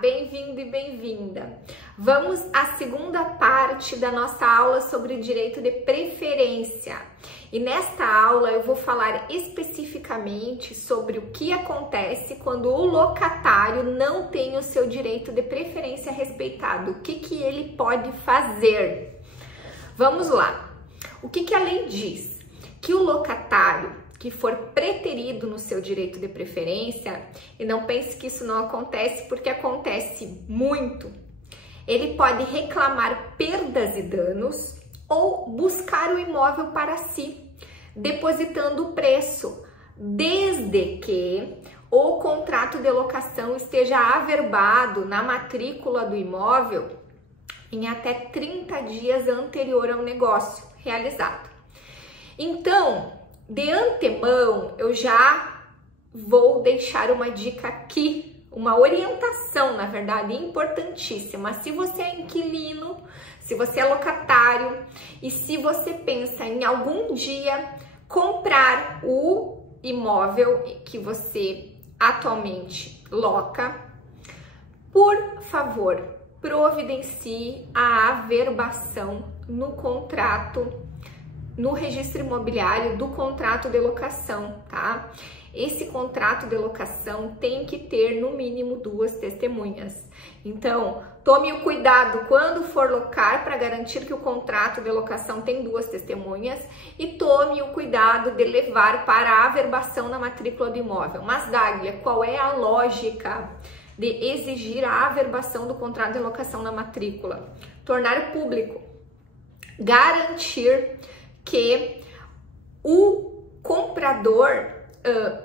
bem-vindo e bem-vinda. Vamos à segunda parte da nossa aula sobre direito de preferência. E nesta aula eu vou falar especificamente sobre o que acontece quando o locatário não tem o seu direito de preferência respeitado. O que ele pode fazer? Vamos lá. O que a lei diz? Que o locatário que for preterido no seu direito de preferência, e não pense que isso não acontece, porque acontece muito, ele pode reclamar perdas e danos ou buscar o imóvel para si, depositando o preço, desde que o contrato de locação esteja averbado na matrícula do imóvel em até 30 dias anterior ao negócio realizado. Então, de antemão, eu já vou deixar uma dica aqui, uma orientação, na verdade, importantíssima. Se você é inquilino, se você é locatário e se você pensa em algum dia comprar o imóvel que você atualmente loca, por favor, providencie a averbação no contrato, no registro imobiliário do contrato de locação, tá? Esse contrato de locação tem que ter no mínimo 2 testemunhas. Então, tome o cuidado quando for locar para garantir que o contrato de locação tem 2 testemunhas e tome o cuidado de levar para a averbação na matrícula do imóvel. Mas, Dália, qual é a lógica de exigir a averbação do contrato de locação na matrícula? Tornar público, garantir que o comprador,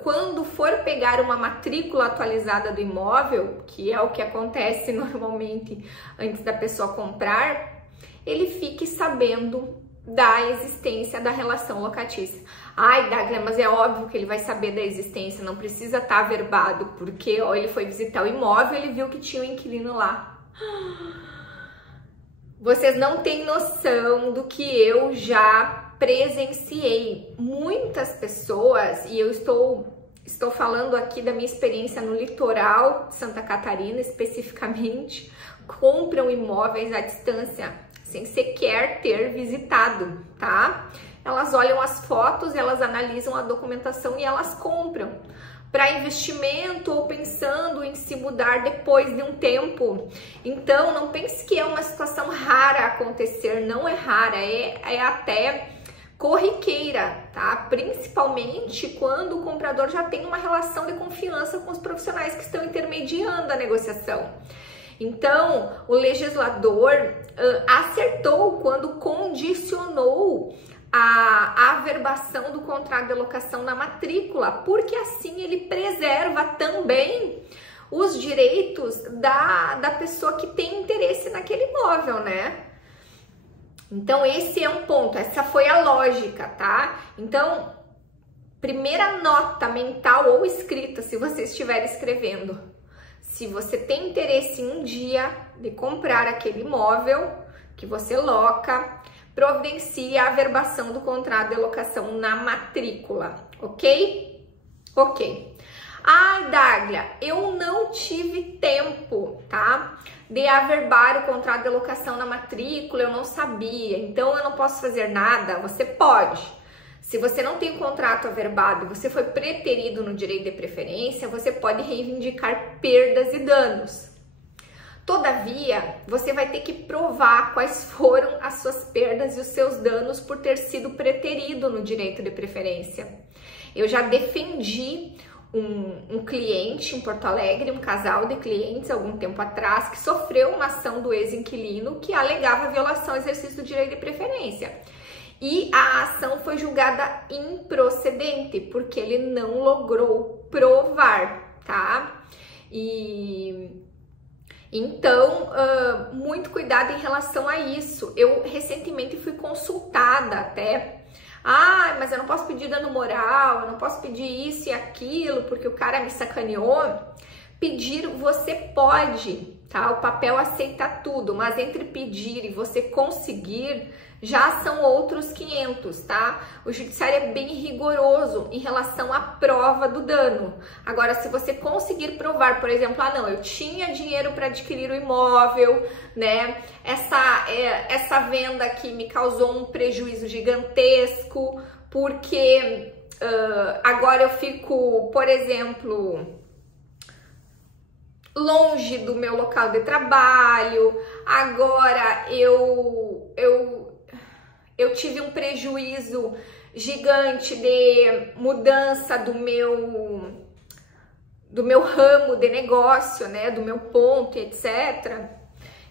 quando for pegar uma matrícula atualizada do imóvel, que é o que acontece normalmente antes da pessoa comprar, ele fique sabendo da existência da relação locatícia. Ai, Dália, mas é óbvio que ele vai saber da existência, não precisa estar averbado, porque ó, ele foi visitar o imóvel e ele viu que tinha um inquilino lá. Vocês não têm noção do que eu já presenciei. Muitas pessoas, e eu estou falando aqui da minha experiência no litoral de Santa Catarina especificamente, compram imóveis à distância sem sequer ter visitado, tá? Elas olham as fotos, elas analisam a documentação e elas compram para investimento ou pensando em se mudar depois de um tempo. Então, não pense que é uma situação rara acontecer, não é rara, é até corriqueira, tá? Principalmente quando o comprador já tem uma relação de confiança com os profissionais que estão intermediando a negociação. Então, o legislador acertou quando condicionou a averbação do contrato de locação na matrícula, porque assim ele preserva também os direitos da pessoa que tem interesse naquele imóvel, né? Então, esse é um ponto, essa foi a lógica, tá? Então, primeira nota mental ou escrita, se você estiver escrevendo. Se você tem interesse em um dia de comprar aquele imóvel que você loca, providencie a averbação do contrato de locação na matrícula, ok? Ok. Ai, Dália, eu não tive tempo, tá? De averbar o contrato de locação na matrícula, eu não sabia, então eu não posso fazer nada. Você pode. Se você não tem o contrato averbado e você foi preterido no direito de preferência, você pode reivindicar perdas e danos. Todavia, você vai ter que provar quais foram as suas perdas e os seus danos por ter sido preterido no direito de preferência. Eu já defendi um cliente em Porto Alegre, um casal de clientes, algum tempo atrás, que sofreu uma ação do ex-inquilino que alegava violação ao exercício do direito de preferência. E a ação foi julgada improcedente, porque ele não logrou provar, tá? Então, muito cuidado em relação a isso. Eu recentemente fui consultada até. Ah, mas eu não posso pedir dano moral, eu não posso pedir isso e aquilo, porque o cara me sacaneou. Pedir, você pode, tá? O papel aceita tudo, mas entre pedir e você conseguir já são outros 500, tá? O judiciário é bem rigoroso em relação à prova do dano. Agora, se você conseguir provar, por exemplo, ah, não, eu tinha dinheiro para adquirir o imóvel, né? Essa venda aqui me causou um prejuízo gigantesco, porque agora eu fico, por exemplo, longe do meu local de trabalho, agora eu tive um prejuízo gigante de mudança do meu ramo de negócio, né, do meu ponto, etc.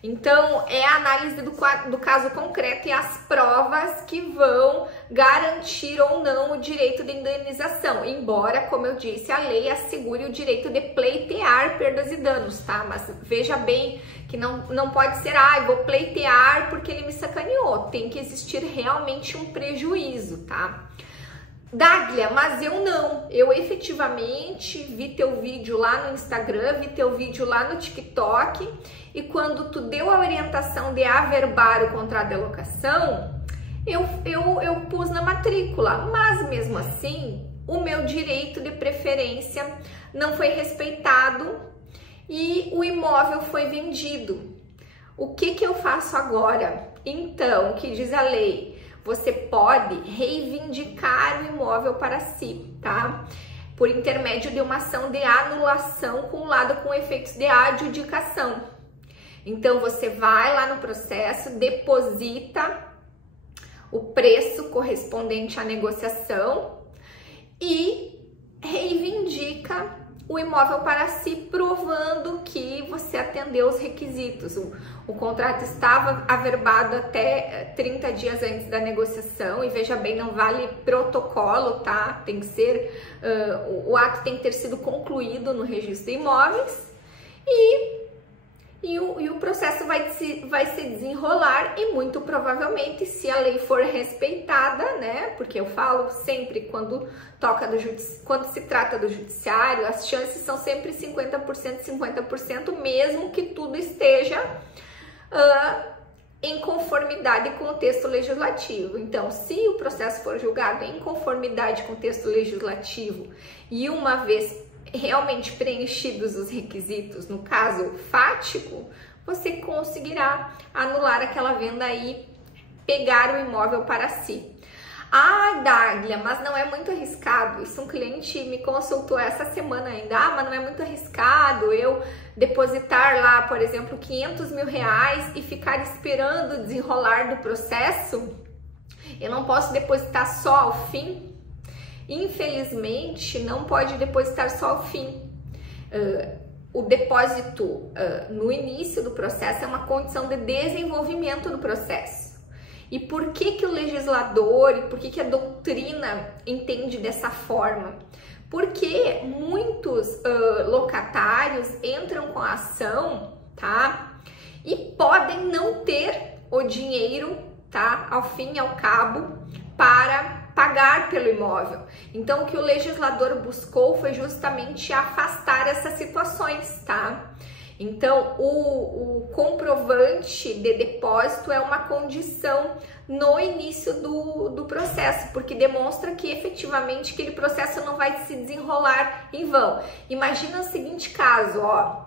Então, é a análise do caso concreto e as provas que vão garantir ou não o direito de indenização. Embora, como eu disse, a lei assegure o direito de pleitear perdas e danos, tá? Mas veja bem que não pode ser, eu vou pleitear porque ele me sacaneou. Tem que existir realmente um prejuízo, tá? Dáglia, mas eu não. Eu efetivamente vi teu vídeo lá no Instagram, vi teu vídeo lá no TikTok, e quando tu deu a orientação de averbar o contrato de locação, eu pus na matrícula, mas mesmo assim, o meu direito de preferência não foi respeitado e o imóvel foi vendido. O que eu faço agora? Então, o que diz a lei? Você pode reivindicar o imóvel para si, tá? Por intermédio de uma ação de anulação cumulada com efeitos de adjudicação. Então, você vai lá no processo, deposita o preço correspondente à negociação e reivindica o imóvel para si, provando que você atendeu os requisitos. O contrato estava averbado até 30 dias antes da negociação, e veja bem, não vale protocolo, tá? Tem que ser, o ato tem que ter sido concluído no registro de imóveis, e o processo vai se desenrolar, e muito provavelmente, se a lei for respeitada, né? Porque eu falo sempre, quando se trata do judiciário, as chances são sempre 50%, 50%, mesmo que tudo esteja em conformidade com o texto legislativo. Então, se o processo for julgado em conformidade com o texto legislativo e uma vez realmente preenchidos os requisitos, no caso fático, você conseguirá anular aquela venda e pegar o imóvel para si. Dáglia, mas não é muito arriscado? Isso um cliente me consultou essa semana ainda. Mas não é muito arriscado eu depositar lá, por exemplo, 500 mil reais e ficar esperando o desenrolar do processo? Eu não posso depositar só ao fim? Infelizmente, não pode depositar só ao fim. O depósito no início do processo é uma condição de desenvolvimento do processo. E por que o legislador e por que a doutrina entende dessa forma? Porque muitos locatários entram com a ação, tá? E podem não ter o dinheiro, tá? Ao fim e ao cabo, para pagar pelo imóvel. Então, o que o legislador buscou foi justamente afastar essas situações, tá? Então, o comprovante de depósito é uma condição no início do processo, porque demonstra que efetivamente aquele processo não vai se desenrolar em vão. Imagina o seguinte caso, ó.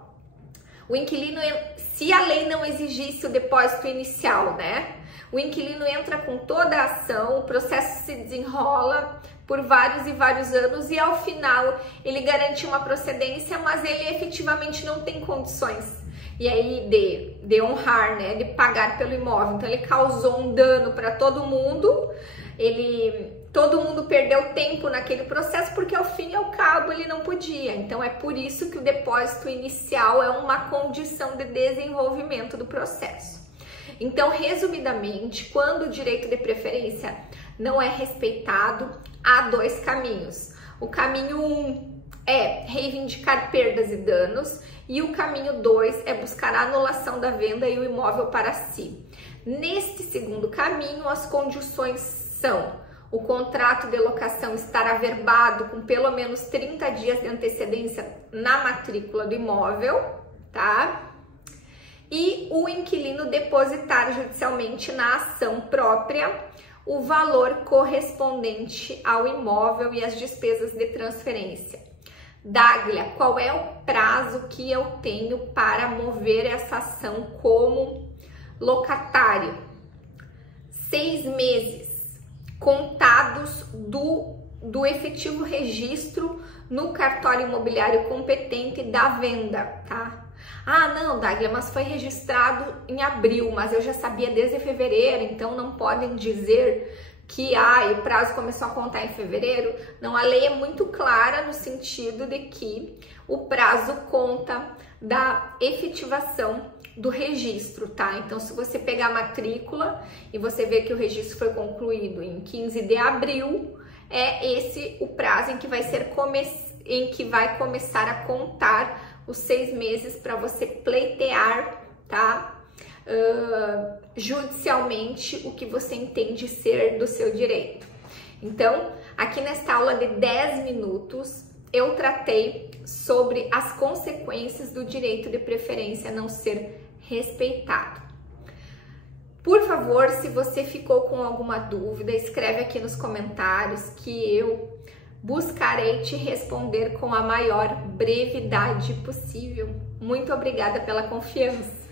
O inquilino, se a lei não exigisse o depósito inicial, né? O inquilino entra com toda a ação, o processo se desenrola por vários e vários anos e ao final ele garante uma procedência, mas ele efetivamente não tem condições. E aí de honrar, né, de pagar pelo imóvel. Então ele causou um dano para todo mundo, todo mundo perdeu tempo naquele processo porque ao fim e ao cabo ele não podia. Então é por isso que o depósito inicial é uma condição de desenvolvimento do processo. Então, resumidamente, quando o direito de preferência não é respeitado, há dois caminhos. O caminho 1 é reivindicar perdas e danos, e o caminho 2 é buscar a anulação da venda e o imóvel para si. Neste segundo caminho, as condições são o contrato de locação estar averbado com pelo menos 30 dias de antecedência na matrícula do imóvel, tá? e o inquilino depositar judicialmente na ação própria o valor correspondente ao imóvel e as despesas de transferência. Dáglia, qual é o prazo que eu tenho para mover essa ação como locatário? 6 meses, contados do efetivo registro no cartório imobiliário competente da venda, tá? Ah, não, Dáglia, mas foi registrado em abril, mas eu já sabia desde fevereiro, então não podem dizer que o prazo começou a contar em fevereiro. Não, a lei é muito clara no sentido de que o prazo conta da efetivação do registro, tá? Então, se você pegar a matrícula e você ver que o registro foi concluído em 15 de abril, é esse o prazo em que vai começar a contar os 6 meses para você pleitear, tá? Judicialmente o que você entende ser do seu direito. Então, aqui nesta aula de 10 minutos, eu tratei sobre as consequências do direito de preferência não ser respeitado. Por favor, se você ficou com alguma dúvida, escreve aqui nos comentários que eu buscarei te responder com a maior brevidade possível. Muito obrigada pela confiança.